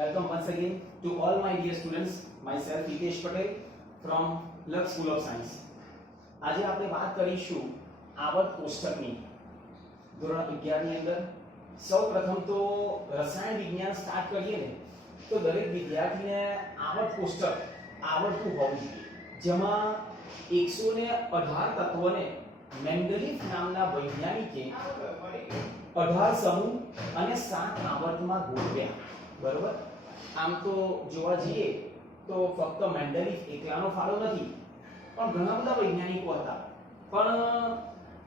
Welcome once again to all my dear students. Myself Hitesh Patel from Lux School of Science. આજે આપણે વાત કરીશું આવર્ત કોષ્ટકની ધોરણ 11 ની અંદર. સૌપ્રથમ તો રસાયણ વિજ્ઞાન સ્ટાર્ટ કરીએ ને તો દરેક વિદ્યાર્થીને આવર્ત કોષ્ટક આવડતું હોવું જોઈએ, જેમાં 118 તત્વોને મેન્ડલીફ નામના વૈજ્ઞાનિકે 18 સમૂહ અને 7 આવર્તમાં ગોઠવ્યા. બરોબર. આમ તો જોવા જઈએ તો ફક્ત મેન્ડલીફ એકલાનો ફાળો નથી, પણ ઘણા બધા વૈજ્ઞાનિકો હતા, પણ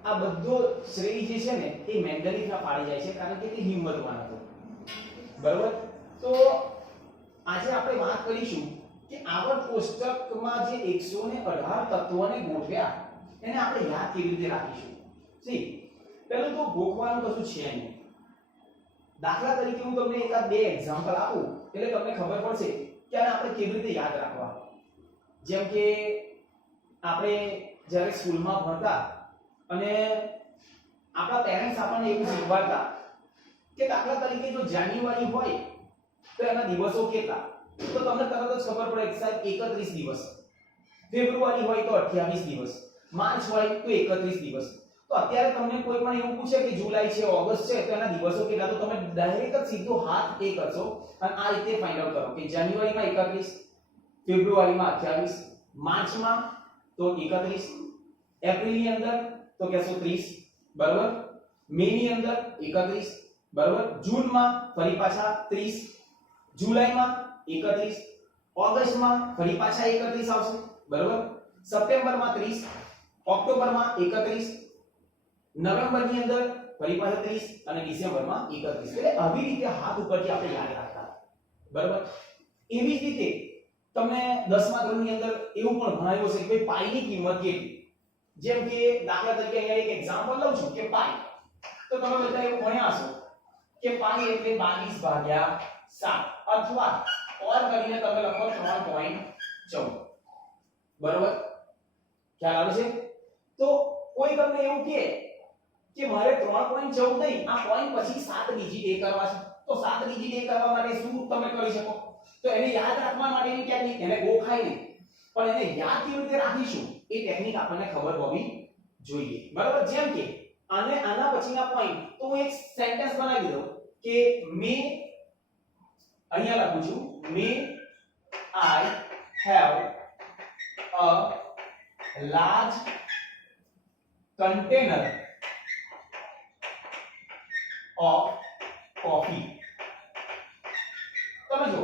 આ બધો શ્રેય જે છે ને એ મેન્ડલીફના પાડી જાય છે, કારણ કે તે હિંમતવાન હતો. બરોબર. તો આજે આપણે વાત કરીશું કે આવર્ત કોષ્ટકમાં જે 118 તત્વોને ગોઠવ્યા એને આપણે યાદ કેવી રીતે રાખીશું. સી પહેલું તો ગોખવાનું કશું છે નહીં. દાખલા તરીકે હું તમને એકાદ બે એક્ઝામ્પલ આપું એટલે તમને ખબર પડશે કે આને આપણે કેવી રીતે યાદ રાખવા. જેમ કે આપણે જ્યારે સ્કૂલમાં ભણતા અને આપણા પેરેન્ટ્સ આપણને એવું શીખવાડતા કે દાખલા તરીકે જો જાન્યુઆરી હોય તો એના દિવસો કેટલા, તો તમને તરત જ ખબર પડે કે સાહેબ 31 દિવસ. ફેબ્રુઆરી હોય તો 28 દિવસ, માર્ચ હોય તો 31 દિવસ. તો અત્યારે તમને કોઈ પણ એવું પૂછે કે જુલાઈ છે, ઓગસ્ટ છે, તો એના દિવસો કેટલા, તો તમે ડાયરેક્ટ જ સીધો હાથ એ કરશો અને આ રીતે ફાઇન્ડ આઉટ કરો કે જાન્યુઆરીમાં 31, ફેબ્રુઆરીમાં 28, માર્ચમાં તો 31, એપ્રિલની અંદર તો કહેશો 30, બરાબર, મે ની અંદર 31, બરાબર, જૂનમાં ફરી પાછા 30, જુલાઈમાં 31, ઓગસ્ટમાં ફરી પાછા 31 આવશે, બરાબર, સપ્ટેમ્બરમાં 30, ઓક્ટોબરમાં 31, નવેમ્બરની અંદર ફરી પાછા 30 અને ડિસેમ્બરમાં 31. એટલે આવી રીતે હાથ ઉપરથી આપણે યાદ રાખતા. બરાબર. એવી જ રીતે તમને 10મા ધોરણની અંદર એવું પણ ભણાવ્યું હશે કે પાઈની કિંમત કેટલી. જેમ કે દાખલા તરીકે અહીંયા એક એક્ઝામ્પલ લઉં છું કે પાઈ. તો તમે બધા એવું ભણ્યા હશો કે પાઈ એટલે 22/7 અથવા ઓર કરીને તમે લખો 3.14. બરાબર. ખ્યાલ આવે છે? તો કોઈ તમને એવું કે મારે 3.14 નહીં, આ પોઈન્ટ પછી 7 ડિજિટ એ કરવા છે, તો 7 ડિજિટ એ કરવા માટે શું તમે કરી શકો? તો એને યાદ રાખવા માટેની ટેકનિક, એને ગોખાય નહીં, પણ એને યાદ કેવી રીતે રાખીશું એ ટેકનિક આપણને ખબર હોવી જોઈએ. બરાબર. જેમ કે આને આના પછીના પોઈન્ટ, તો હું એક સેન્ટેન્સ બનાવી દઉં કે મે, અહીંયા લખું છું may I have a large container of coffee. તમે જો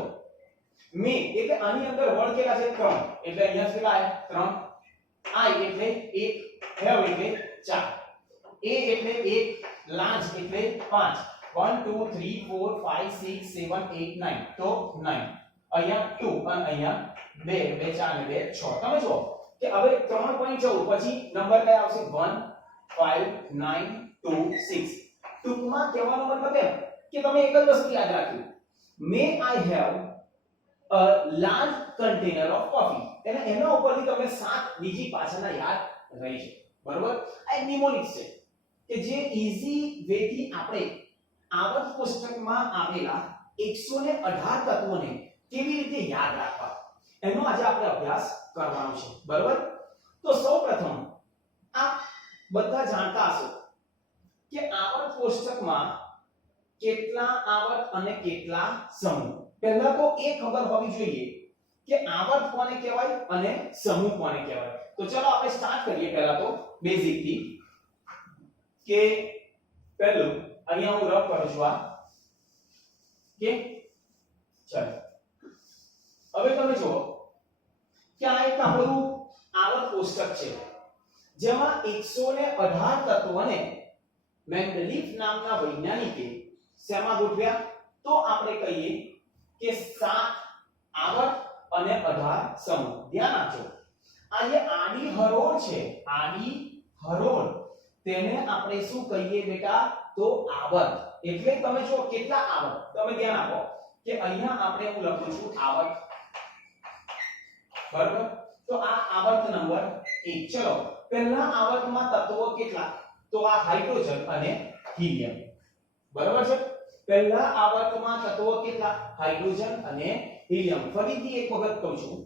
મે એટલે આની અંદર વર્ડ કેટલા છે? 3. એટલે અહીંયા કેટલા આવ્યા? 3. આઈ એટલે 1, હેવ એટલે 4, એ એટલે 1, લાર્જ એટલે 5, 1 2 3 4 5 6 7 8 9, તો 9. અહીંયા 2 અને અહીંયા 2, 2 4 અને 2 6. તમે જો કે હવે 3.14 પછી નંબર કયા આવશે? 1 5 9 2 6. ટૂંકમાં કહેવાનો મતલબ એમ કે તમે એક જ વસ્તુ યાદ રાખ્યું, may I have a large container of coffee. એટલે એના ઉપરથી તમે 7 ડિજિટ પાછળના યાદ રહી છે. બરોબર. આ એક નિમોનિક્સ છે કે જે ઈઝી વે થી આપણે આવર્ત કોષ્ટકમાં આપેલા 118 તત્વોને કેવી રીતે યાદ રાખવા એનો આજે આપણે અભ્યાસ કરવાનો છે. બરોબર. તો સૌપ્રથમ આ બધા જાણતા હશો કે આવર્ત કોષ્ટકમાં કેટલા આવર્ત અને કેટલા સમૂહ. પહેલા તો એ ખબર હોવી જોઈએ કે આવર્ત કોને કહેવાય અને સમૂહ કોને કહેવાય. તો ચલો આપણે સ્ટાર્ટ કરીએ પહેલા તો બેઝિક થી કે પહેલું અહીંયા હું રફ કરું છું આ કે ચલો હવે તમે જુઓ કે આ એક આપણું આવર્ત કોષ્ટક છે જેમાં 118 તત્વોને મેન્ડલીફ નામના વૈજ્ઞાનિકે શેમાં ગોઠવ્યા? તો આપણે કહીએ કે 7 આવર્ત અને 18 સમૂહ. ધ્યાન આપજો, આ જે આડી હરોળ છે, આડી હરોળ, તેને આપણે શું કહીએ બેટા? તો આવર્ત. એટલે તમે જો કેટલા આવર્ત, તમે ધ્યાન આપો કે અહીંયા આપણે હું લખું છું આવર્ત. બરાબર. તો આ આવર્ત નંબર 1. ચલો પહેલા આવર્તમાં તત્વો કેટલા? તો આ હાઇડ્રોજન અને હિલિયમ. બરાબર છે. પહેલા આવર્તમાં તત્વો કેટલા? હાઇડ્રોજન અને હિલિયમ. ફરીથી એક વખત કહું છું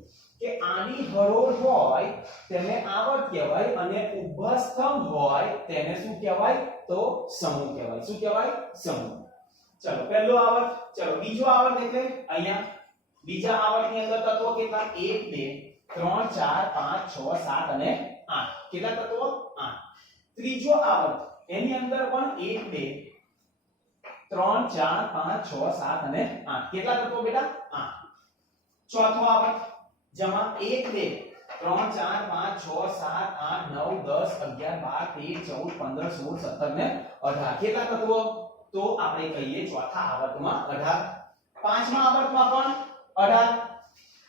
કે આડી હરોળ હોય તેને આવર્ત કહેવાય અને ઊભા સ્તંભ હોય તેને શું કહેવાય? તો સમૂહ કહેવાય. શું કહેવાય? સમૂહ. ચલો પહેલો આવર્ત. ચલો બીજો આવર્ત એટલે અહીંયા બીજા આવર્તની અંદર તત્વો કેટલા? 1 2 3 4 5 6 7 અને 8. કેટલા તત્વો? 8. ત્રીજો આવર્ત એની અંદર પણ 1 2 3 4 5 6 7 અને 8. કેટલા તત્વો બેટા? 8. ચોથો આવર્ત જેમાં 1 2 3 4 5 6 7 8 9 10 11 12 13 14 15 16 17 ને 18. કેટલા તત્વો? તો આપણે કહીએ ચોથા આવર્તમાં 18. પાંચમા આવર્તમાં પણ 18.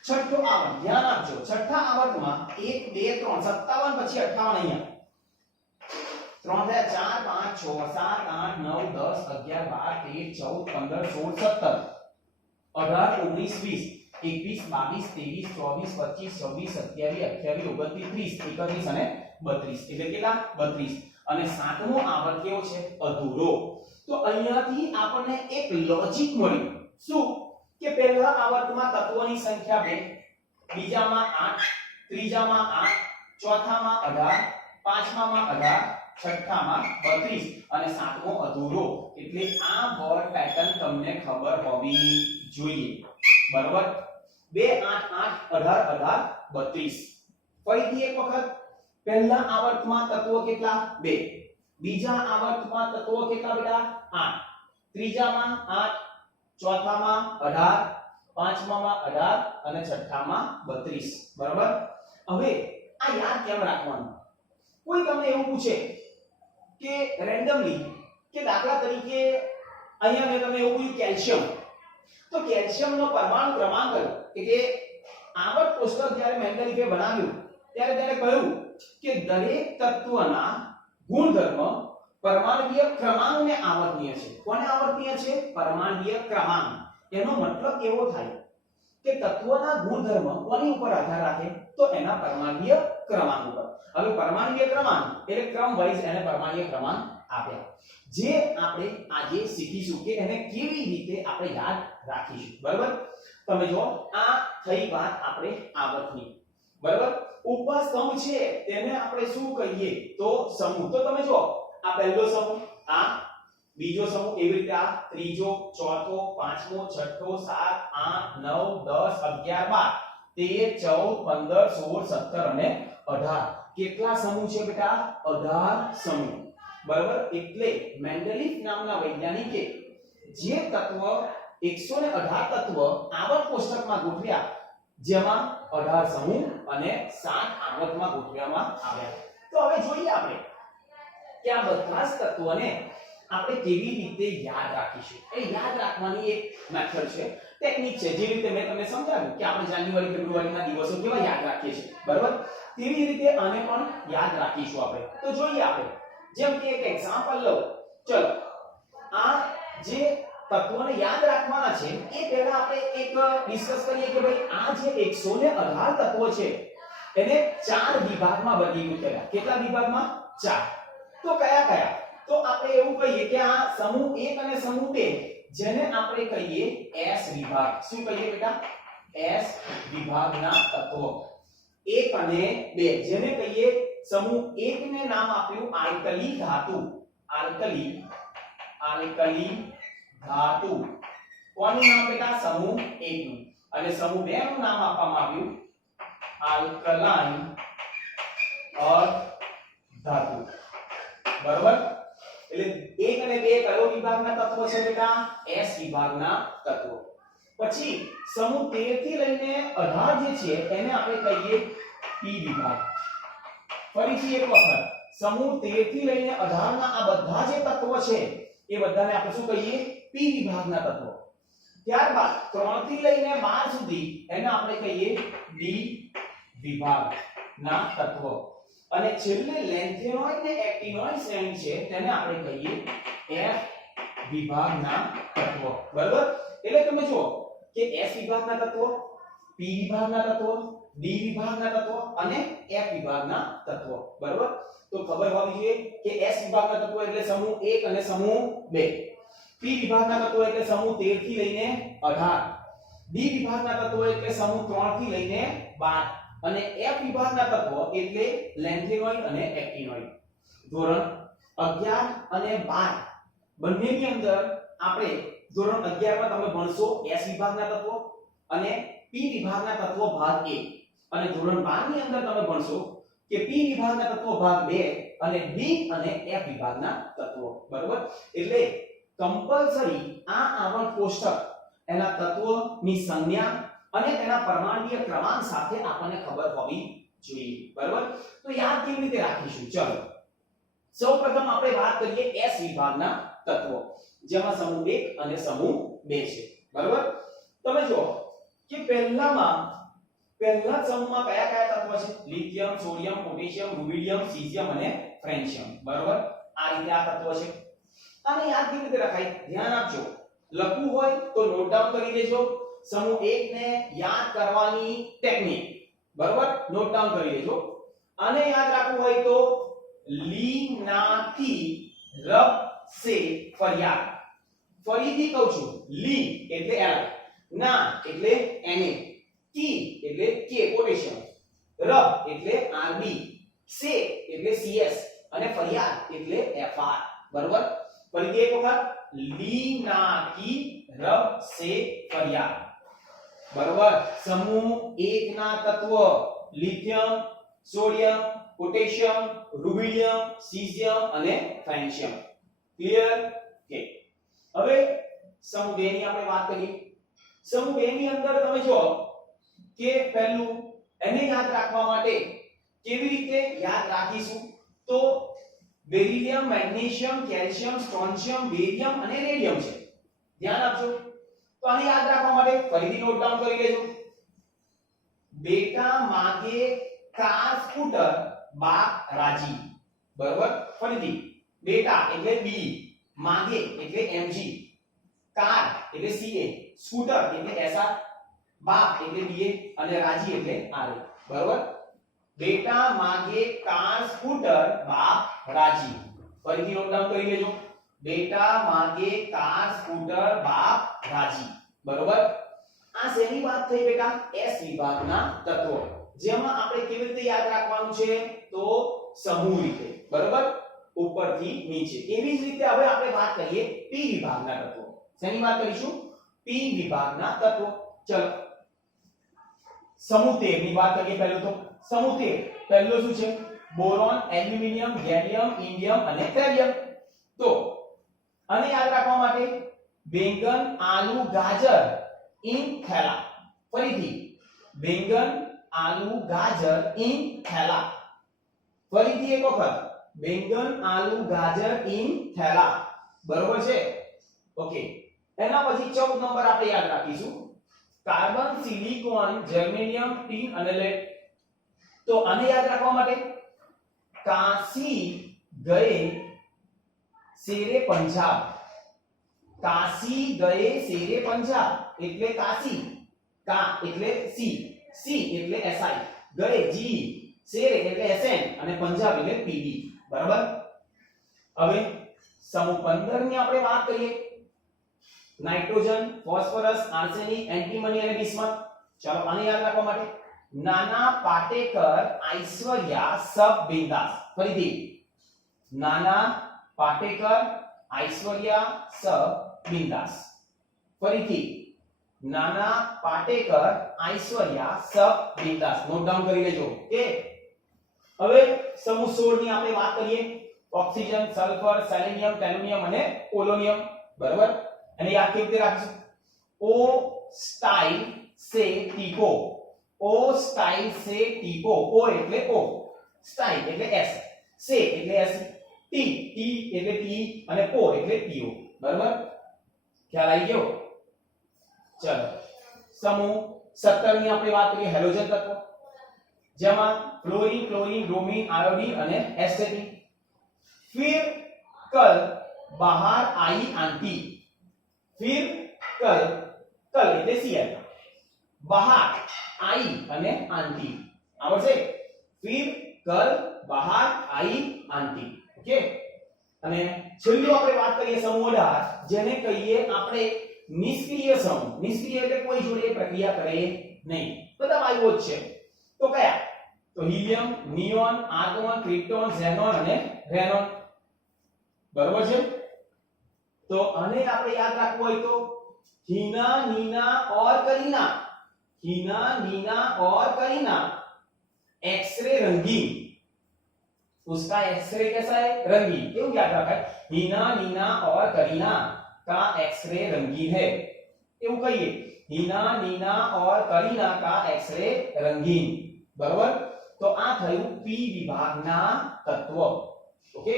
છઠ્ઠો આવર્ત ધ્યાન આપજો. છઠ્ઠા આવર્તમાં 1 2 3 57 પછી 58 અહીંયા 3 4 5 6 7 8 9 10 11 12 13 14 15 16 17 18 19 20 21 22 23 24 25 26 27 28 29 30 31 અને 32. એટલે કેટલા? 32. અને સાતમો આવર્ત કેવો છે? અધૂરો. તો અહીંયાથી આપણને એક લોજિક મળ્યું. શું? કે પહેલા આવર્તમાં તત્વોની સંખ્યા 2, બીજામાં 8, ત્રીજામાં 8, ચોથામાં 18, પાંચમામાં 18, છઠ્ઠામાં 32 અને સાતમો અધૂરો. એટલે આ વર્ડ પેટર્ન તમને ખબર હોવી જોઈએ. બરાબર? 2 8 8 18 18 32. ફરીથી એક વખત પહેલા આવર્તમાં તત્વો કેટલા? 2. બીજા આવર્તમાં તત્વો કેટલા બેટા? 8. ત્રીજામાં 8, ચોથામાં 18, પાંચમામાં 18 અને છઠ્ઠામાં 32. બરાબર? હવે આ યાદ કેમ રાખવાનું? કોઈ તમને એવું પૂછે કે રેન્ડમલી કે દાખલા તરીકે અહીંયા મેં તમને એવું પૂછ્યું કેલ્શિયમ. તો કેલ્શિયમનો પરમાણુ ક્રમાંક એટલે આવર્ત કોષ્ટક જ્યારે મેન્ડેલિફે બનાવ્યું ત્યારે તેને કહ્યું કે દરેક તત્વના ગુણધર્મ પરમાણ્વીય ક્રમાંકને આવર્તનીય છે. કોને આવર્તનીય છે? પરમાણ્વીય ક્રમાંક. એનો મતલબ એવો થાય કે તત્વના ગુણધર્મ કોની ઉપર આધાર રાખે? તો એના પરમાણ્વીય ક્રમાંક ઉપર. હવે પરમાણ્વીય ક્રમાંક એટલે ક્રમ વાઇઝ એને પરમાણ્વીય ક્રમાંક આપ્યા, જે આપણે આજે શીખીશું કે એને કેવી રીતે આપણે યાદ રાખીશું. બરાબર? તમે જો આ થઈ વાત આપણે આવર્તની. બરાબર? ઊભા સ્તંભ છે તેને આપણે શું કહીએ? તો સમૂહ. તો તમે જો આ પહેલો સમૂહ, આ બીજો સમૂહ, એવી રીતે આ ત્રીજો, ચોથો, પાંચમો, છઠ્ઠો, 7 8 9 10 11 12 13 14 15 16 17 અને 18. કેટલા સમૂહ છે બેટા? 18 સમૂહ. બરાબર? એટલે મેન્ડેલિફ નામના વૈજ્ઞાનિકે જે તત્વ 118 તત્વ આવર્ત કોષ્ટકમાં ગોઠવ્યા, જેમાં 18 સમૂહ અને 7 આવર્તમાં ગોઠવવામાં આવ્યા. તો હવે જોઈએ આપણે કે આ બધા જ તત્વોને આપણે કેવી રીતે યાદ રાખીશું. એ યાદ રાખવાની એક મેથડ છે, ટેકનિક છે. જે રીતે મેં તમને સમજાવ્યું કે આપણે જાન્યુઆરી ફેબ્રુઆરીના દિવસો કેવા યાદ રાખીએ છીએ. બરાબર? તેવી રીતે આને પણ યાદ રાખીશું આપણે. તો જોઈએ આપણે. જેમ કે એક એક્ઝામ્પલ લો. ચલો આ જે તત્વોને યાદ રાખવાના છે એ પહેલા આપણે એક ડિસ્કસ કરીએ કે ભાઈ આ જે 118 તત્વો છે એને 4 વિભાગમાં વર્ગીકૃત કર્યા. કેટલા વિભાગમાં? 4. તો કયા કયા? તો આપણે એવું કહીએ કે આ સમૂહ 1 અને સમૂહ 2 જેને આપણે કહીએ S વિભાગ. શું કહીએ બેટા? S વિભાગના તત્વો 1 અને 2 જેને કહીએ સમૂહ 1 ને નામ આપ્યું આલ્કલી ધાતુ. આલ્કલી ધાતુ. કોનું નામ બેટા? સમૂહ 1 નું. અને સમૂહ 2 નું નામ આપવામાં આવ્યું આલ્કલાઇન અર્ધ ધાતુ. બરાબર? એટલે 1 અને 2 કયો વિભાગના તત્વો છે બેટા? S વિભાગના તત્વો. પછી સમૂહ 13 થી લઈને 18 જે છે એને આપણે કહીએ P વિભાગ. ફરીથી એક વખત સમૂહ 13 થી લઈને 18 ના આ બધા જે તત્વો છે એ બધાને આપણે શું કહીએ? P વિભાગના તત્વો. ત્યારબાદ 3 થી લઈને 12 સુધી એને આપણે કહીએ D વિભાગના તત્વો. અને છેલ્લે લેન્થેનોઇડ ને એક્ટિનોઇડ શ્રેણી છે તેને આપણે કહીએ F વિભાગના તત્વો. બરાબર? એટલે તમે જુઓ કે S વિભાગના તત્વો, P વિભાગના તત્વો, D વિભાગના તત્વો અને F વિભાગના તત્વો. બરાબર? તો ખબર હોવી જોઈએ કે S વિભાગના તત્વો એટલે સમૂહ 1 અને સમૂહ 2. પી વિભાગના તત્વો એટલે સમૂહ 13 થી લઈને 18, ડી વિભાગના તત્વો એટલે સમૂહ 3 થી લઈને 12 અને એફ વિભાગના તત્વો એટલે લેન્થેનોઇડ અને એક્ટિનોઇડ. ધોરણ 11 અને 12 બંનેની અંદર આપણે ધોરણ 11 માં તમે ભણશો એસ વિભાગના તત્વો અને પી વિભાગના તત્વો ભાગ A, અને ધોરણ 12 ની અંદર તમે ભણશો કે પી વિભાગના તત્વો ભાગ 2 અને ડી અને એફ વિભાગના તત્વો. બરોબર? એટલે કમ્પલસરી આ આવર્ત કોષ્ટક એના તત્વોની સંજ્ઞા અને તેના પરમાણ્વીય ક્રમાંક સાથે આપણને ખબર હોવી જોઈએ. બરોબર? તો યાદ કેવી રીતે રાખીશું? ચલો સૌપ્રથમ આપણે વાત કરીએ એસ વિભાગના તત્વો, જેમાં સમૂહ 1 અને સમૂહ 2 છે. બરોબર? તમે જો કે પહેલા સમૂહમાં કયા કયા તત્વો છે? Lithium, sodium, potassium, rubidium, caesium અને ફ્રેન્શિયમ. બરોબર? આ રીતે આ તત્વો છે. આને યાદ કેવી રીતે રખાય? ધ્યાન આપજો. લખવું હોય તો નોટ ડાઉન કરી દેજો. સમૂહ 1 ને યાદ કરવાની ટેકનિક, બરોબર? નોટ ડાઉન કરી દેજો. આને યાદ રાખવું હોય તો લી ના થી રબ સે ફરિયાદ. ફરીથી કહું છું, લી એટલે L, ના એટલે Na, કી એટલે K પોટેશિયમ, રબ એટલે Rb, સે એટલે Cs અને ફરિયાદ એટલે Fr. બરોબર? ફરીથી એક વખત, લી ના કી રબ સે ફરિયાદ. બરોબર? સમૂહ 1 ના તત્વો lithium, sodium, potassium, rubidium, caesium અને ફ્રેન્શિયમ. ક્લિયર? કે હવે સમૂહ 2 ની આપણે વાત કરીએ. સમૂહ 2 ની અંદર તમે જો કે પહેલું એને યાદ રાખવા માટે કેવી રીતે યાદ રાખીશું? તો બેરિલિયમ, મેગ્નેશિયમ, કેલ્શિયમ, સ્ટ્રોન્શિયમ, બેરિયમ અને રેડિયમ છે. ધ્યાન આપજો. તો આને યાદ રાખવા માટે ફરીથી નોટ ડાઉન કરી લેજો. બેટા માગે કાર સ્કૂટર, બાપ રાજી. બરોબર? ફરીથી બેટા એટલે બી, માગે એટલે mg, કાર એટલે ca, સ્કૂટર એટલે sr, બાપ એટલે ba અને રાજી એટલે ra. બરોબર? બેટા માગે કાર સ્કૂટર, બાપ રાજી. ફરીથી નોટ ડાઉન કરી લેજો. બેટા માગે કાર સ્કૂટર, બાપ રાજી. બરોબર? આ શેની વાત થઈ બેટા? એસ વિભાગના તત્વો, જેમાં આપણે કેવી રીતે યાદ રાખવાનું છે? તો સમૂહ રીતે. બરોબર? ઉપરથી નીચે. એવી જ રીતે હવે આપણે વાત કરીએ પી વિભાગના તત્વો. શેની વાત કરીશું? પી વિભાગના તત્વો. ચલો સમૂહ 13 ની વાત કરીએ. પહેલું તો સમૂહ 13 પહેલું શું છે? બોરોન, એલ્યુમિનિયમ, ગેલિયમ, ઇન્ડિયમ અને કેલિયમ. તો આને યાદ રાખવા માટે બેંગન, આલુ, ગાજર ઇન થેલા. ફરીથી બેંગન, આલુ, ગાજર ઇન થેલા. ફરીથી એક વખત બેંગન, આલુ, ગાજર ઇન થેલા. બરોબર છે? ઓકે. એના પછી 14 નંબર આપણે યાદ રાખીશું કાર્બન, સિલિકોન, જર્મેનિયમ, ટીન અને લેડ. તો આને યાદ રાખવા માટે કાશી ગયે શેરે પંજાબ. કાશી ગયે શેરે પંજાબ એટલે કાશી, કા એટલે સી, સી એટલે si, ગયે જી, શેરે એટલે sn અને પંજાબ એટલે pb. બરાબર? હવે સમૂહ 15 ની આપણે વાત કરીએ. નાઇટ્રોજન, ફોસ્ફરસ, આર્સેનિક, એન્ટીમની અને બિસ્મથ. ચાલો આને યાદ રાખવા માટે નાના પાટેકર, ઐશ્વર્યા, સબ બિંદાસ. ફરીથી નાના પાટેકર, ઐશ્વર્યા, સબ બિંદાસ. ફરીથી નાના પાટેકર, ઐશ્વર્યા, સબ બિંદાસ. નોટ ડાઉન કરી લેજો. કે હવે સમૂહ 16 ની આપણે વાત કરીએ. ઓક્સિજન, સલ્ફર, સેલેનિયમ, ટેલુનિયમ અને પોલોનિયમ. બરાબર? અને યાદ કેવી રીતે રાખીશું? ઓ સ્ટાઇલ સે ટીકો. ઓ સ્ટાઇલ સે ટીકો. ઓ એટલે ઓ, સ્ટાઇલ એટલે s, સે એટલે s, ટી ટી એટલે t અને પો એટલે po. બરાબર? ખ્યાલ આવી ગયો? ચલો સમૂહ 17 ની આપણે વાત કરીએ. હેલોજન તત્વો, જેમાં ફ્લોરીન, ક્લોરીન, બ્રોમીન, આયોડીન અને એસ્ટેટિન. फिर कल बाहर आई आंटी. फिर कल, कल એટલે cl, બહાર आई અને आंटी. આવડશે? फिर कल बाहर आई आंटी. ओके. અને છેલ્લું આપણે વાત કરીએ સમૂહ 18 જેને કહીએ આપણે નિષ્ક્રિય સમૂહ. નિષ્ક્રિય એટલે કોઈ જોડે પ્રક્રિયા કરે નહીં, બધા વાયુઓ જ છે. તો કયા? તો helium, neon, argon, krypton, xenon અને રેનોન. બરોબર છે? તો આને આપણે યાદ રાખવું હોય તો हीना, नीना और करीना, हीना, नीना और करीना एक्सरे रंगीन, उसका एक्सरे कैसा है? रंगीन. क्यों याद रखा है? हीना, नीना और करीना का एक्सरे रंगीन है. એવું કહીએ हीना, नीना और करीना का एक्सरे रंगीन. બરાબર? તો આ થયું પી વિભાગના તત્વ. ઓકે,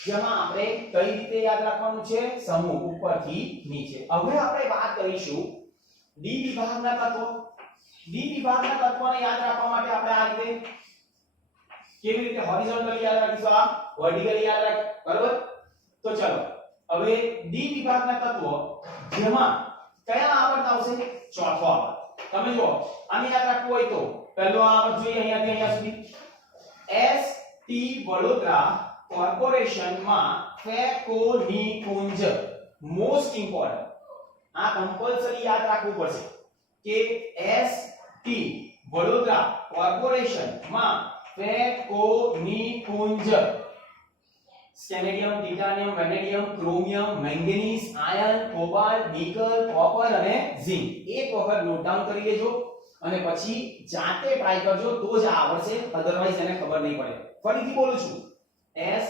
જેમાં આપણે કઈ રીતે યાદ રાખવાનું છે? સમૂહ ઉપરથી નીચે. હવે આપણે વાત કરીશું ડી વિભાગના તત્વો. ડી વિભાગના તત્વોને યાદ રાખવા માટે આપણે આ રીતે કેવી રીતે હોરિઝોન્ટલી યાદ રાખીશું, આ વર્ટિકલી યાદ રાખ. બરાબર? તો ચલો હવે ડી વિભાગના તત્વો જેમાં કયા આવર્ત આવશે? ચોથો આવર્ત. તમે જો આને યાદ રાખવું હોય તો પહેલો આવર્ત જોઈએ અહીંયાથી અહીંયા સુધી. એસ ટી વડોદરા કોર્પોરેશન માં ફેકોનિકુંજ મોસ્ટ ઇમ્પોર્ટન્ટ. આ કમ્પલસરી યાદ રાખવું પડશે કે એસ ટી વડોદરા કોર્પોરેશન માં ફેકોનિકુંજ scandium, titanium, vanadium, chromium, manganese, iron, cobalt, nickel, copper અને ઝિંક. એક વખત નોટ ડાઉન કરી લેજો અને પછી જાતે ટ્રાય કરજો તો જ આવડશે, અધરવાઇઝ એને ખબર નહીં પડે. ફરીથી બોલું છું, એસ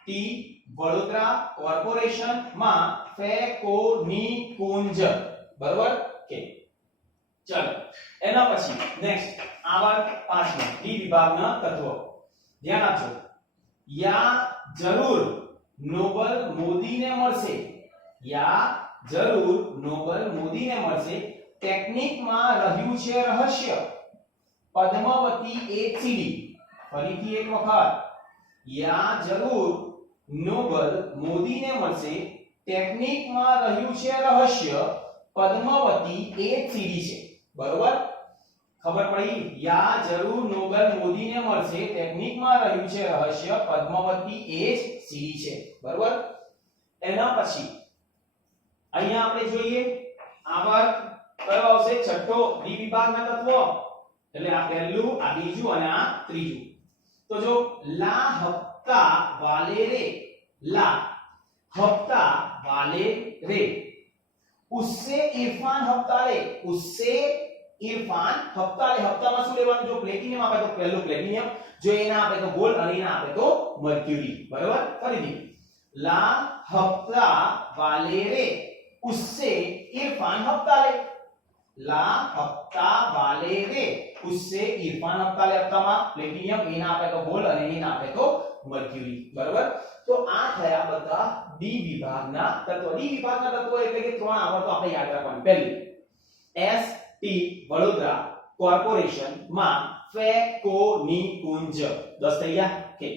ટી વડોદરા કોર્પોરેશન માં ફેકોનિકુંજ. બરાબર? કે ચલો એના પછી નેક્સ્ટ આવર્ત 5 ડી વિભાગના તત્વો. ધ્યાન આપજો. યા જરૂર નોબલ મોદીને મળશે, યા જરૂર નોબલ મોદીને મળશે ટેકનિકમાં રહ્યું છે રહસ્ય પદ્માવતી એચસીડી. ફરીથી એક વખત, યા જરૂર નોબલ મોદીને મળશે ટેકનિકમાં રહ્યું છે રહસ્ય પદ્માવતી એચસીડી છે. બરોબર? ખબર પડી? યા જરૂર નોબલ મોદીને મળશે ટેકનિકમાં રહ્યું છે રહસ્ય પદ્માવતી એચસીડી છે. બરોબર? એના પછી અહીંયા આપણે જોઈએ આવર્ત કયો આવશે? છઠ્ઠો ડી વિભાગના તત્વો. એટલે આ પહેલું, આ બીજું અને આ ત્રીજું. तो जो ला हफ्ता वाले रे, ला हफ्ता वाले रे, उससे इरफान हफ्ता ले, उससे इरफान हफ्ता ले. हफ्ताમાં શું લેવાનું? જો પ્લેટિનિયમ આપે તો પહેલું પ્લેટિનિયમ, જો એના આપે તો ગોલ્ડ અને એના આપે તો મર્ક્યુરી. બરાબર? ફરીથી ला हफ्ता वाले रे, उससे इरफान हफ्ता ले, ला हफ्ता वाले रे, उससे इरफान हफ्ता ले. हफ्ताમાં પ્લેટિનિયમ, એના આપે તો ગોલ્ડ અને એના આપે તો મર્ક્યુરી. બરાબર? તો આ થયા બધા ડી વિભાગના તત્વો. ડી વિભાગના તત્વો એટલે કે ત્રણ આવર્તો આપણે યાદ રાખવાની. પહેલી એસ ટી વડોદરા કોર્પોરેશન માં ફેકોનિકુંજ. 10 થઈ ગયા કે.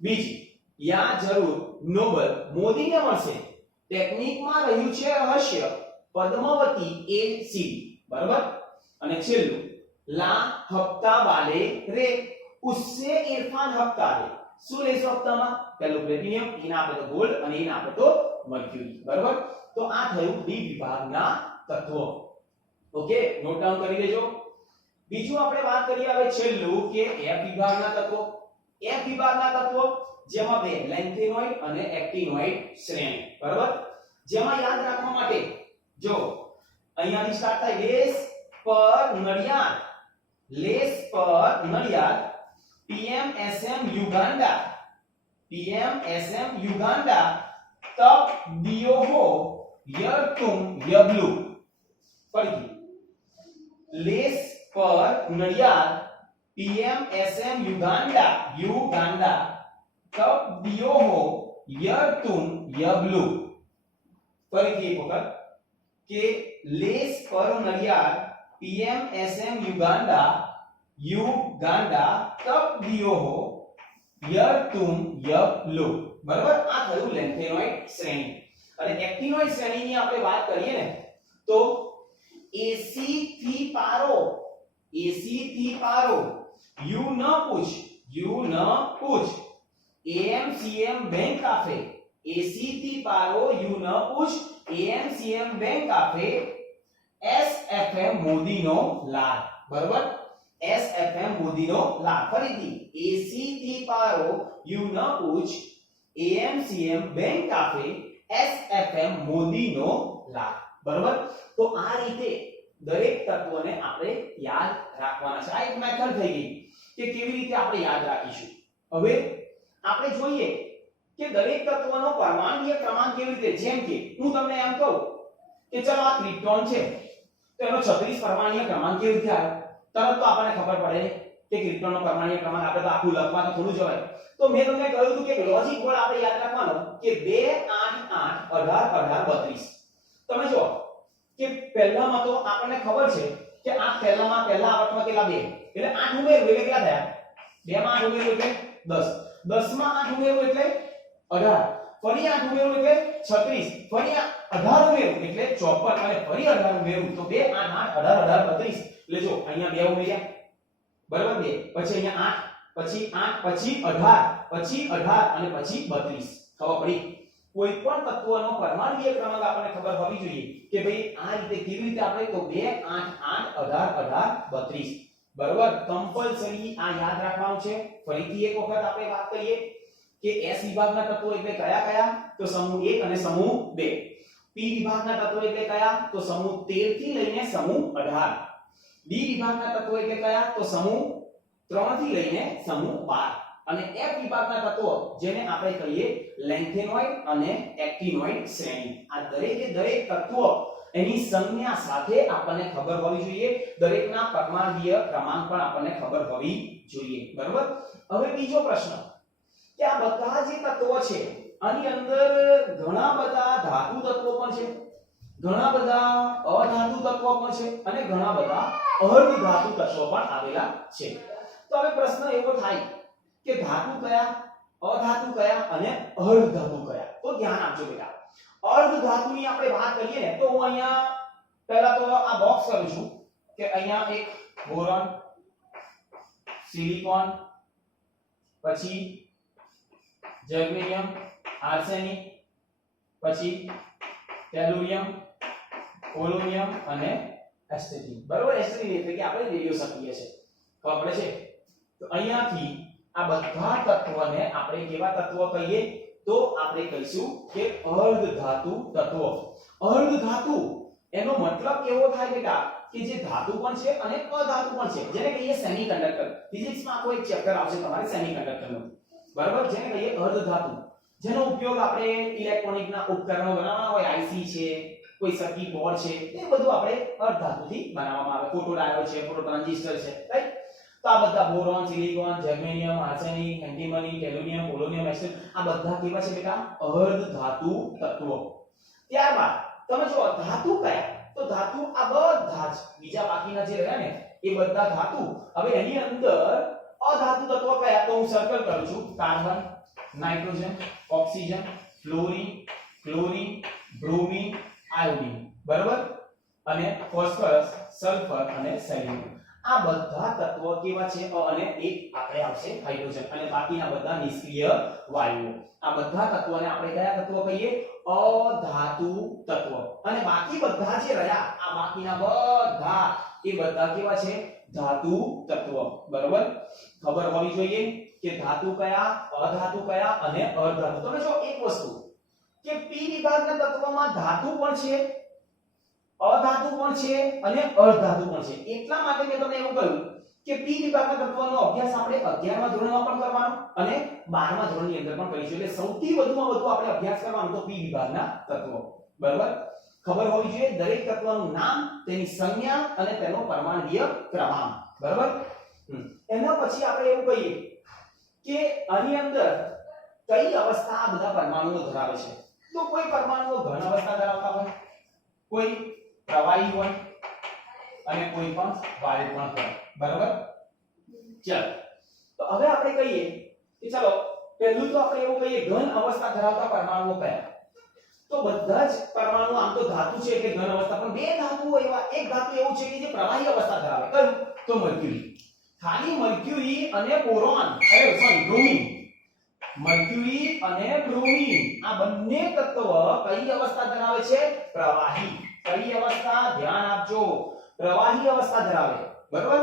બીજી યા જરૂર નોબલ મોદીને મળશે ટેકનિકમાં રહ્યું છે રહસ્ય પદ્માવતી એચસીડી. બરાબર? અને છેલ્લું ला हफ्ता वाले रे, उससे इरफान हफ्ता ले. શું લેશો હપ્તામાં? પહેલું પ્લેટિનિયમ, એના આપે તો ગોલ્ડ અને એના આપે તો મર્ક્યુરી. બરાબર? તો આ થયું ડી વિભાગના તત્વો. ઓકે, નોટ ડાઉન કરી લેજો. બીજું આપણે વાત કરીએ હવે છેલ્લું કે એફ વિભાગના તત્વો. એફ વિભાગના તત્વો જેમાં બે લેન્થેનોઇડ અને એક્ટિનોઇડ શ્રેણી. બરાબર? જેમાં યાદ રાખવા માટે જો અહીંયાથી સ્ટાર્ટ થાય લેસ પર નડિયાદ, લેસ પર Nadiad, PMSM Uganda, PMSM Uganda, તપ દિયોહો યરતુમ યબલુ. ફરીથી લેસ પર નડિયાદ, PMSM યુગાન્ડા, યુગાન્ડા, તપ દિયોહો યરતુમ યબલુ. ફરીથી એક વખત કે લેસ પર નડિયાદ, PMSM યુગાન્ડા, યુગાન્ડા, તપ દિયોહો યરતુમ યબલુ. બરાબર? આ થયું લેન્થેનોઇડ શ્રેણી. અને એક્ટિનોઇડ શ્રેણીની આપણે વાત કરીએ ને તો AC થી પારો, AC થી પારો, યુ ન પૂછ, યુ ન પૂછ, AMCM બેંક કાફે, એસી પારો યુ ન પૂછ એએમસીએમ બેંક કાફે એસએફએમ મોદીનો લાલ બરાબર એસએફએમ મોદીનો લાલ ફરીથી એસી પારો યુ ન પૂછ એએમસીએમ બેંક કાફે એસએફએમ મોદીનો લાલ બરાબર તો આ રીતે દરેક તત્વોને આપણે યાદ રાખવાના છે આ એક મેથડ થઈ ગઈ કે કેવી રીતે આપણે યાદ રાખીશું હવે આપણે જોઈએ કે દરેક તત્વનો પરમાણુય ક્રમાંક કેવી રીતે જેમ કે હું તમને એમ કહું કે ચલો આ ક્રિપ્ટોન છે તો એનો 36 પરમાણુય ક્રમાંક કેવી રીતે આવ્યો તરત તો આપણને ખબર પડે કે ક્રિપ્ટોનનો પરમાણુય ક્રમાંક આપણે તો આખું લખવા તો થોડું જવાય તો મેં તમને કહ્યું હતું કે લોજિક વર્ડ આપણે યાદ રાખવાનો કે 2 8 8 18 18 32 તમે જો કે પહેલામાં તો આપણને ખબર છે કે આ પહેલા આવર્તમાં કેટલા 2 એટલે 8 ઉમેરવું એટલે કેટલા થયા 2 માં 8 ઉમેરવું એટલે 10 10 માં 8 ઉમેરવું એટલે 18 ફરી 8 ઉમેરવું એટલે 36 ફરી 18 ઉમેરવું એટલે 54 અને ફરી 18 ઉમેરવું તો 2 8 8 18 18 32 એટલે જો અહીંયા 2 ઉમેર્યા બરાબર 2 પછી અહીંયા 8 પછી 8 પછી 18 પછી 18 અને પછી 32 ખબર પડી કોઈ પણ તત્વનો પરમાણુય ક્રમાંક આપણને ખબર હોવી જોઈએ કે ભાઈ આ રીતે કેવી રીતે આપણે તો 2 8 8 18 18 32 બરાબર કમ્પલસરી આ યાદ રાખવાનું છે ફરીથી એક વખત આપણે વાત કરીએ કે S વિભાગના તત્વો એટલે કયા કયા તો સમૂહ 1 અને સમૂહ 2 P વિભાગના તત્વો એટલે કયા તો સમૂહ 13 થી લઈને સમૂહ 18 D વિભાગના તત્વો એટલે કયા તો સમૂહ 3 થી લઈને સમૂહ 12 અને F વિભાગના તત્વો જેને આપણે કહીએ લેન્થેનોઇડ અને એક્ટિનોઇડ શ્રેણી આ દરેકે દરેક તત્વો એની સંજ્ઞા સાથે આપણને ખબર હોવી જોઈએ દરેકના પરમાણુય ક્રમાંક પણ આપણને ખબર હોવી જોઈએ બરાબર હવે બીજો પ્રશ્ન કે આ બધા જે તત્વો છે આની અંદર ઘણા બધા ધાતુ તત્વો પણ છે ઘણા બધા અધાતુ તત્વો પણ છે અને ઘણા બધા અર્ધ ધાતુ તત્વો પણ આવેલા છે તો હવે પ્રશ્ન એવો થાય કે ધાતુ કયા અધાતુ કયા અને અર્ધ ધાતુ કયા તો ધ્યાન આપજો બેટા અર્ધ ધાતુની આપણે વાત કરીએ ને તો હું અહીંયા પહેલા તો આ બોક્સ કરું છું કે અહીંયા એક બોરોન સિલિકોન પછી જર્મેનિયમ આર્સેનિક પછી ટેલુરિયમ પોલોનિયમ અને એસ્ટેટિન બરાબર એસ્ટેટિન એટલે કે આપણે રેડિયો સક્રિય છે ખબર પડે છે તો અહીંયાથી આ બધા તત્વોને આપણે કેવા તત્વો કહીએ તો આપણે કહીશું કે અર્ધ ધાતુ તત્વો અર્ધ ધાતુ એનો મતલબ કેવો થાય બેટા કે જે ધાતુ પણ છે અને અધાતુ પણ છે જેને કહીએ સેમિકન્ડક્ટર ફિઝિક્સમાં કોઈ ચેપ્ટર આવશે તમારે સેમિકન્ડક્ટરનું બરાબર જેને કહીએ અર્ધ ધાતુ જેનો ઉપયોગ આપણે ઇલેક્ટ્રોનિકના ઉપકરણો બનાવવાના હોય આઈસી છે કોઈ સર્કિટ બોર્ડ છે એ બધું આપણે અર્ધ ધાતુથી બનાવવામાં આવે ફોટો ડાયોડ છે ફોટો ટ્રાન્ઝિસ્ટર છે રાઈટ તો આ બધા boron silicon germanium arsenic antimony tellurium polonium astatine આ બધા કેવા છે બેટા અર્ધ ધાતુ તત્વો ત્યારબાદ તમે જો ધાતુ કયા તો ધાતુ આ બધા જ બીજા બાકીના જે રહ્યા ને એ બધા ધાતુ હવે એની અંદર અધાતુ તત્વો કયા તો હું સર્કલ કરું છું carbon nitrogen oxygen fluorine chlorine bromine iodine બરાબર અને ફોસ્ફરસ સલ્ફર અને સેલિયમ આ બધા તત્વો કેવા છે અને એક આપણે આવશે હાઇડ્રોજન અને બાકીના બધા નિષ્ક્રિય વાયુઓ આ બધા તત્વોને આપણે કયા તત્વો કહીએ અધાતુ તત્વો અને બાકી બધા જે રહ્યા આ બાકીના બધા એ બધા કેવા છે ધાતુ તત્વો બરાબર ખબર હોવી જોઈએ કે ધાતુ કયા અધાતુ કયા અને અર્ધધાતુ તમે જો એક વસ્તુ કે P વિભાગના તત્વોમાં ધાતુ પણ છે અધાતુ પણ છે અને અર્ધધાતુ પણ છે એટલા માટે મેં તમને એવું કહ્યું કે P વિભાગના તત્વોનો અભ્યાસ આપણે 11મા ધોરણમાં પણ કરવાનો અને 12મા ધોરણની અંદર પણ કરીશું એટલે સૌથી વધુમાં વધુ આપણે અભ્યાસ કરવાનો તો P વિભાગના તત્વો બરાબર ખબર હોવી જોઈએ દરેક તત્વનું નામ તેની સંજ્ઞા અને તેનો પરમાણુય ક્રમાંક બરાબર એના પછી આપણે એવું કહીએ કે આની અંદર કઈ અવસ્થા આ બધા પરમાણુઓ ધરાવે છે તો કોઈ પરમાણુઓ ઘન અવસ્થા ધરાવતા હોય કોઈ પ્રવાહી હોય અને કોઈ પણ વાયુ પણ હોય બરાબર ચાલો તો હવે આપણે કહીએ કે ચાલો પહેલું તો આપણે એવું કહીએ ઘન અવસ્થા ધરાવતા પરમાણુઓ કયા તો બધા જ પરમાણુ આમ તો ધાતુ છે એટલે ઘન અવસ્થા પણ બે ધાતુઓ એવા એક ધાતુ એવું છે કે જે પ્રવાહી અવસ્થા ધરાવે કયું તો મર્ક્યુરી ખાલી મર્ક્યુરી અને બોરોન બ્રોમિન મર્ક્યુરી અને બ્રોમિન આ બંને તત્વ કઈ અવસ્થા ધરાવે છે? પ્રવાહી. કઈ અવસ્થા? ધ્યાન આપજો, પ્રવાહી અવસ્થા ધરાવે. બરોબર.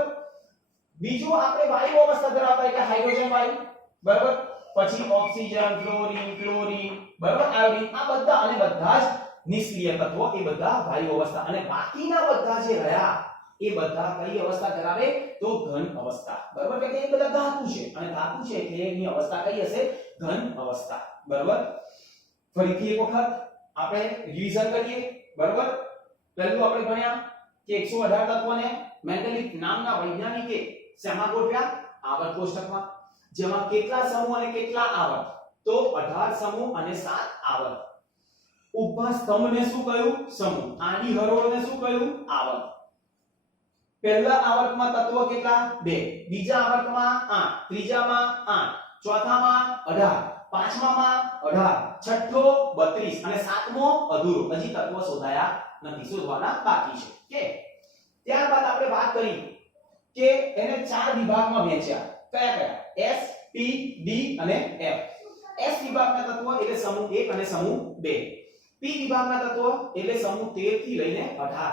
બીજું આપણે વાયુ અવસ્થા ધરાવતા એટલે હાઇડ્રોજન વાયુ. બરોબર. પછી ઓક્સિજન, ક્લોરીન, ક્લોરીન, બરોબર, આયોડીન, આ બધા અને બધા જ નિષ્ક્રિય તત્વો એ બધા વાયુ અવસ્થા. અને બાકીના બધા જે રહ્યા એ બધા કઈ અવસ્થા ધરાવે? તો ઘન અવસ્થા. બરોબર, કે એ બધા ધાતુ છે અને ધાતુ છે એટલે એની અવસ્થા કઈ હશે? ઘન અવસ્થા. બરોબર. ફરીથી એક વખત આપણે રિવિઝન કરીએ. બરોબર. પહેલું આપણે ભણ્યા કે 118 તત્વોને મેન્ડેલિક નામના વૈજ્ઞાનિકે શેમાં ગોઠવ્યા? આવર્ત કોષ્ટકમાં. જેમાં કેટલા સમૂહ અને કેટલા આવર્ત? તો 18 સમૂહ અને 7 આવર્ત. ઊભા સ્તંભને શું કહ્યું? સમૂહ. આડી હરોળને શું કહ્યું? આવર્ત. પહેલા આવર્તમાં તત્વો કેટલા? 2, બીજા આવર્તમાં 8, ત્રીજામાં 8, ચોથામાં 18, પાંચમામાં 18, છઠ્ઠો 32 અને સાતમો અધૂરો. હજી તત્વો શોધાયા નથી, શોધવાના બાકી છે. કે ત્યારબાદ આપણે વાત કરી કે એને 4 વિભાગમાં વહેંચ્યા. કયા કયા? S, P, D અને F. S વિભાગના તત્વો એટલે સમૂહ 1 અને સમૂહ 2. P વિભાગના તત્વો એટલે સમૂહ 13 થી લઈને 18.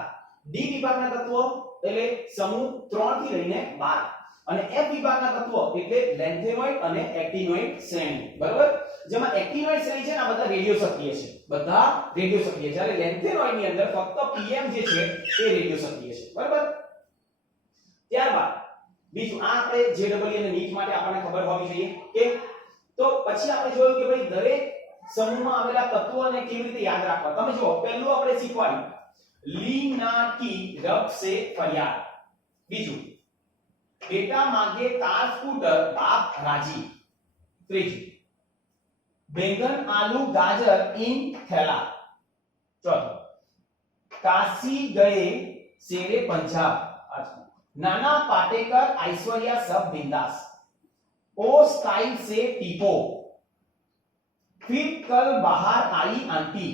D વિભાગના તત્વો એટલે સમૂહ 3 થી લઈને 12. અને F વિભાગના તત્વો એટલે લેન્થેનોઇડ અને એક્ટિનોઇડ શ્રેણી. બરોબર. જેમાં એક્ટિનોઇડ શ્રેણી છે ને આ બધા રેડિયો સક્રિય છે. બધા રેડિયો સક્રિય. જ્યારે લેન્થેનોઇડ ની અંદર ફક્ત PM જે છે એ રેડિયો સક્રિય છે. બરોબર. ત્યારબાદ બીજું આ આપણે JEE અને NEET માટે આપણને ખબર હોવી જોઈએ કે તો પછી આપણે જોયું કે ભાઈ દરેક સમૂહમાં આવેલા તત્વોને કેવી રીતે યાદ રાખવા. તમે જો પહેલું આપણે શીખવાડ્યું लीना की रब से फरियाद. બીજું बेटा मांगे कार स्कूटर बाप राजी. ત્રીજું बैंगन आलू गाजर इन थैला. चौथું काशी गए शेरे पंजाब. नाना पाटेकर ऐश्वर्या सब बिंदास. ओ स्टाइल से टीपो. फिर कल बाहर आई आंटी.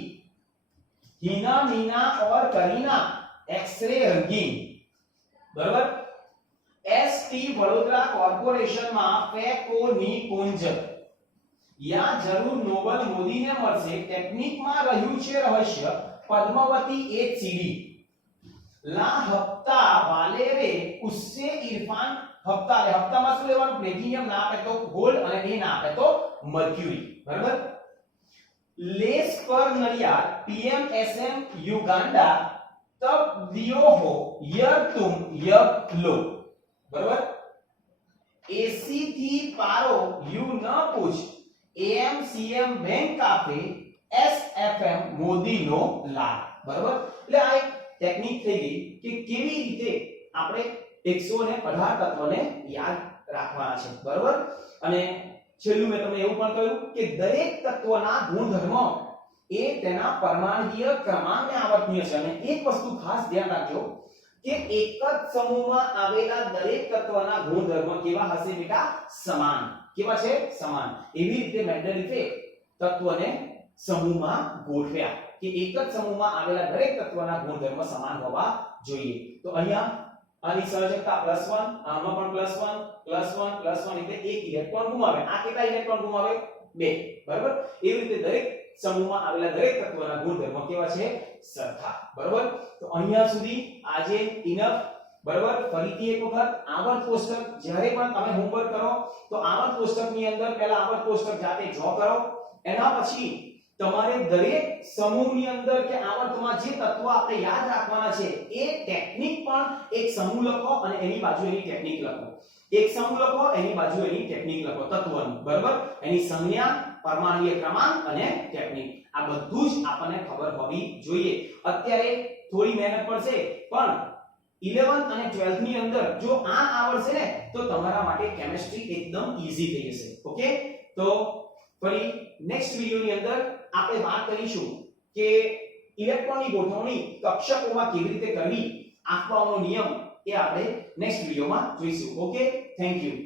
हीना मीना और करीना एक्सरे रंगीन. बराबर. एसटी वडोदरा कॉर्पोरेशन में फेकोनी कुंज. या जरूर नोबल मोदी ने મળશે. ટેકનિક માં રહ્યું છે રહસ્ય. पद्मावती एक सीडी. ला हफ्ता वाले रे उससे इरफान. हफ्ता ले हफ्ता માં શું લેવાનું? પ્લેટિનિયમ ના આપે તો ગોલ્ડ અને એ ના આપે તો મર્ક્યુરી. બરાબર. लेस पर नरिया पीएमएसएम युगांडा तब दियो हो यर तुम यब लो. बराबर. एसी थी पारो यू न पूछ. एमसीएम बैंक काफे एसएफएम मोदी नो लाभ. बराबर. એટલે આ એક ટેકનિક થઈ ગઈ કે કેવી રીતે આપણે 118 તત્વોને યાદ રાખવાના છે. બરાબર. અને છેલ્લું મેં તમને એવું પણ કહ્યું કે દરેક તત્વના ગુણધર્મો એ તેના પરમાણુકીય ક્રમાંકને આવર્તનીય છે. અને એક વસ્તુ ખાસ ધ્યાન રાખજો કે એક જ સમૂહમાં આવેલા દરેક તત્વના ગુણધર્મ કેવા હશે બેટા? સમાન. કેવા છે? સમાન. એવી રીતે મેન્ડેલિફે તત્વને સમૂહમાં ગોઠવ્યા કે એક જ સમૂહમાં આવેલા દરેક તત્વના ગુણધર્મ સમાન હોવા જોઈએ. તો અહીંયા આની સહજકતા +1, આમાં પણ +1 +1 +1 એટલે એક ઇલેક્ટ્રોન ગુમાવે. આ કેટલા ઇલેક્ટ્રોન ગુમાવે? 2. બરાબર. એવી રીતે દરેક સમૂહમાં આવેલા દરેક તત્વના ગુણધર્મ કેવા છે? સરખા. બરાબર. તો અહીંયા સુધી આજે ઇનફ. બરાબર. ફરીથી એક વખત આવર્ત કોષ્ટક જ્યારે પણ તમે હોમવર્ક કરો તો આવર્ત કોષ્ટકની અંદર પહેલા આવર્ત કોષ્ટક જાતે ડ્રો કરો. એના પછી તમારે દરેક સમૂહની અંદર કે આવર્તમાં જે તત્વો આપણે યાદ રાખવાના છે એ ટેકનિક પણ એક સમૂહ લખો અને એની બાજુ એની ટેકનિક લખો. એક સમૂહ લખો એની બાજુ એની ટેકનિક લખો તત્વોની. બરાબર. એની સંજ્ઞા, પરમાણુકીય ક્રમાંક અને ટેકનિક આ બધું જ આપણને ખબર હોવી જોઈએ. અત્યારે થોડી મહેનત પડશે પણ 11th અને 12th ની અંદર જો આ આવડશે ને તો તમારા માટે કેમિસ્ટ્રી એકદમ ઈઝી થઈ જશે. ઓકે. તો ફરી નેક્સ્ટ વિડિયોની અંદર આપણે વાત કરીશું કે ઇલેક્ટ્રોનની ગોઠવણી કક્ષકોમાં કેવી રીતે કરવી. આંકડાઓનો નિયમ એ આપણે નેક્સ્ટ વિડિયોમાં જોઈશું. ઓકે. Thank you.